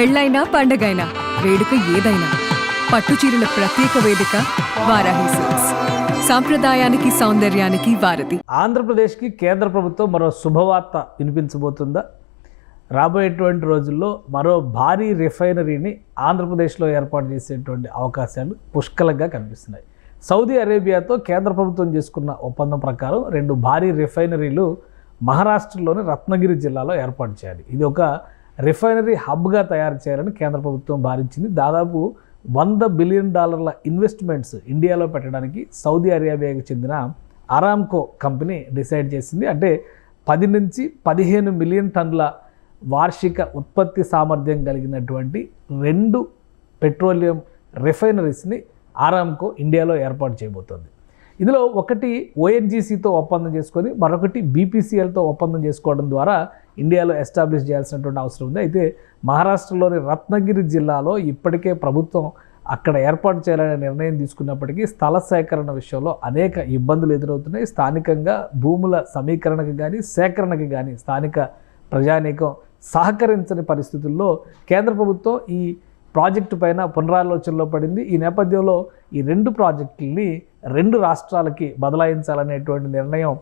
పెళ్ళైనా పండగైనా వేడుక ఏదైనా పట్టుచీరల ప్రత్యేక వేదిక వారాహి సిల్క్స్. సాంప్రదాయానికి సౌందర్యానికి వారధి. ఆంధ్రప్రదేశ్కి కేంద్ర ప్రభుత్వం మరో శుభవార్త వినిపించబోతుందా? రాబోయేటువంటి రోజుల్లో మరో భారీ రిఫైనరీని ఆంధ్రప్రదేశ్లో ఏర్పాటు చేసేటువంటి అవకాశాలు పుష్కలంగా కనిపిస్తున్నాయి. సౌదీ అరేబియాతో కేంద్ర ప్రభుత్వం చేసుకున్న ఒప్పందం ప్రకారం 2 భారీ రిఫైనరీలు మహారాష్ట్రలోని రత్నగిరి జిల్లాలో ఏర్పాటు చేయాలి. ఇది ఒక రిఫైనరీ హబ్గా తయారు చేయాలని కేంద్ర ప్రభుత్వం భావించింది. దాదాపు $100 బిలియన్ ఇన్వెస్ట్మెంట్స్ ఇండియాలో పెట్టడానికి సౌదీ అరేబియాకి చెందిన అరామ్కో కంపెనీ డిసైడ్ చేసింది. అంటే 10 నుంచి 15 మిలియన్ టన్నుల వార్షిక ఉత్పత్తి సామర్థ్యం కలిగినటువంటి 2 పెట్రోలియం రిఫైనరీస్ని అరామ్కో ఇండియాలో ఏర్పాటు చేయబోతోంది. ఇందులో ఒకటి ఓఎన్జీసీతో ఒప్పందం చేసుకొని మరొకటి బీపీసీఎల్తో ఒప్పందం చేసుకోవడం ద్వారా ఇండియాలో ఎస్టాబ్లిష్ చేయాల్సినటువంటి అవసరం ఉంది. అయితే మహారాష్ట్రలోని రత్నగిరి జిల్లాలో ఇప్పటికే ప్రభుత్వం అక్కడ ఏర్పాటు చేయాలనే నిర్ణయం తీసుకున్నప్పటికీ స్థల సేకరణ విషయంలో అనేక ఇబ్బందులు ఎదురవుతున్నాయి. స్థానికంగా భూముల సమీకరణకు కానీ సేకరణకి కానీ స్థానిక ప్రజానీకం సహకరించని పరిస్థితుల్లో కేంద్ర ప్రభుత్వం ఈ ప్రాజెక్టు పైన పునరాలోచనలో పడింది. ఈ నేపథ్యంలో ఈ 2 ప్రాజెక్టుల్ని 2 రాష్ట్రాలకి బదలాయించాలనేటువంటి నిర్ణయం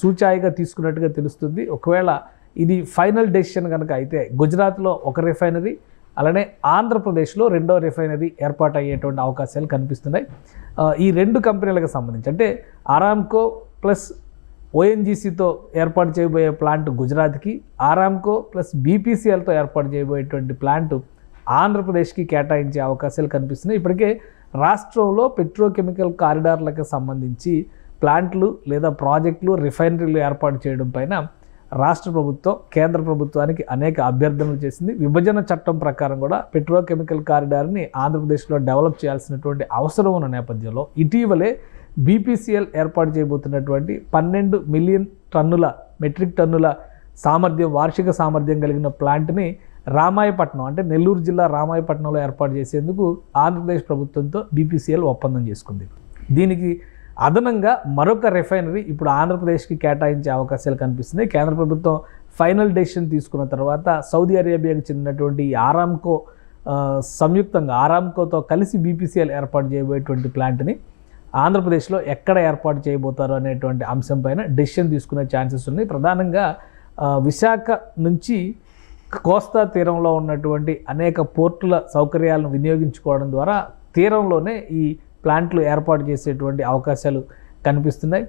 సూచాయిగా తీసుకున్నట్టుగా తెలుస్తుంది. ఒకవేళ ఇది ఫైనల్ డెసిషన్ కనుక అయితే గుజరాత్లో ఒక రిఫైనరీ, అలానే ఆంధ్రప్రదేశ్లో 2వ రిఫైనరీ ఏర్పాటు అయ్యేటువంటి అవకాశాలు కనిపిస్తున్నాయి. ఈ 2 కంపెనీలకు సంబంధించి అంటే అరామ్కో ప్లస్ ఓఎన్జీసీతో ఏర్పాటు చేయబోయే ప్లాంట్ గుజరాత్కి, అరామ్కో ప్లస్ బీపీసీఎల్తో ఏర్పాటు చేయబోయేటువంటి ప్లాంట్ ఆంధ్రప్రదేశ్కి కేటాయించే అవకాశాలు కనిపిస్తున్నాయి. ఇప్పటికే రాష్ట్రంలో పెట్రోకెమికల్ కారిడార్లకు సంబంధించి ప్లాంట్లు లేదా ప్రాజెక్టులు రిఫైనరీలు ఏర్పాటు చేయడం పైన రాష్ట్ర ప్రభుత్వం కేంద్ర ప్రభుత్వానికి అనేక అభ్యర్థనలు చేసింది. విభజన చట్టం ప్రకారం కూడా పెట్రోకెమికల్ కారిడార్ని ఆంధ్రప్రదేశ్లో డెవలప్ చేయాల్సినటువంటి అవసరం ఉన్న నేపథ్యంలో ఇటీవలే బీపీసీఎల్ ఏర్పాటు చేయబోతున్నటువంటి 12 మిలియన్ మెట్రిక్ టన్నుల సామర్థ్యం వార్షిక సామర్థ్యం కలిగిన ప్లాంట్ని రామాయపట్నం అంటే నెల్లూరు జిల్లా రామాయపట్నంలో ఏర్పాటు చేసేందుకు ఆంధ్రప్రదేశ్ ప్రభుత్వంతో బీపీసీఎల్ ఒప్పందం చేసుకుంది. దీనికి అదనంగా మరొక రిఫైనరీ ఇప్పుడు ఆంధ్రప్రదేశ్కి కేటాయించే అవకాశాలు కనిపిస్తున్నాయి. కేంద్ర ప్రభుత్వం ఫైనల్ డెసిషన్ తీసుకున్న తర్వాత సౌదీ అరేబియాకి చెందినటువంటి అరామ్కో సంయుక్తంగా అరామ్కోతో కలిసి బీపీసీఎల్ ఏర్పాటు చేయబోయేటువంటి ప్లాంట్ని ఆంధ్రప్రదేశ్లో ఎక్కడ ఏర్పాటు చేయబోతారో అనేటువంటి అంశం పైన డెసిషన్ తీసుకునే ఛాన్సెస్ ఉన్నాయి. ప్రధానంగా విశాఖ నుంచి కోస్తా తీరంలో ఉన్నటువంటి అనేక పోర్టుల సౌకర్యాలను వినియోగించుకోవడం ద్వారా తీరంలోనే ఈ ప్లాంట్లు ఏర్పాటు చేసేటువంటి అవకాశాలు కనిపిస్తున్నాయి.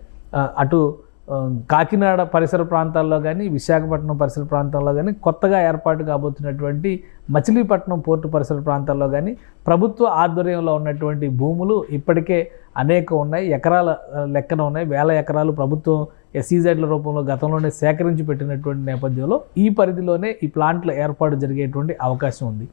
అటు కాకినాడ పరిసర ప్రాంతాల్లో కానీ విశాఖపట్నం పరిసర ప్రాంతాల్లో కానీ కొత్తగా ఏర్పాటు కాబోతున్నటువంటి మచిలీపట్నం పోర్టు పరిసర ప్రాంతాల్లో కానీ ప్రభుత్వ ఆధ్వర్యంలో ఉన్నటువంటి భూములు ఇప్పటికే అనేక ఉన్నాయి, ఎకరాల లెక్కన ఉన్నాయి. 1000 ఎకరాలు ప్రభుత్వం ఎస్ఈజెడ్ల రూపంలో గతంలోనే సేకరించి పెట్టినటువంటి నేపథ్యంలో ఈ పరిధిలోనే ఈ ప్లాంట్ల ఏర్పాటు జరిగేటువంటి అవకాశం ఉంది.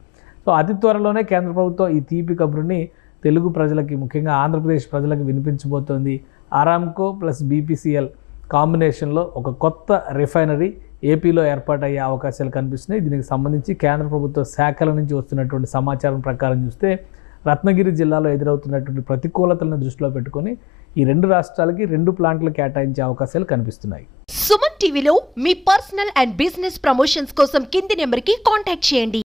సో అతి త్వరలోనే కేంద్ర ప్రభుత్వం ఈ తీపి కబురుని తెలుగు ప్రజలకి ముఖ్యంగా ఆంధ్రప్రదేశ్ ప్రజలకు వినిపించబోతోంది. అరామ్కో ప్లస్ బీపీసీఎల్ కాంబినేషన్లో ఒక కొత్త రిఫైనరీ ఏపీలో ఏర్పాటయ్యే అవకాశాలు కనిపిస్తున్నాయి. దీనికి సంబంధించి కేంద్ర ప్రభుత్వ శాఖల నుంచి వస్తున్నటువంటి సమాచారం ప్రకారం చూస్తే రత్నగిరి జిల్లాలో ఎదురవుతున్నటువంటి ప్రతికూలతలను దృష్టిలో పెట్టుకొని ఈ 2 రాష్ట్రాలకి 2 ప్లాంట్లు కేటాయించే అవకాశాలు కనిపిస్తున్నాయి. సుమన్ టీవీలో మీ పర్సనల్ అండ్ బిజినెస్ ప్రమోషన్స్ కోసం కింది నెంబర్కి కాంటాక్ట్ చేయండి.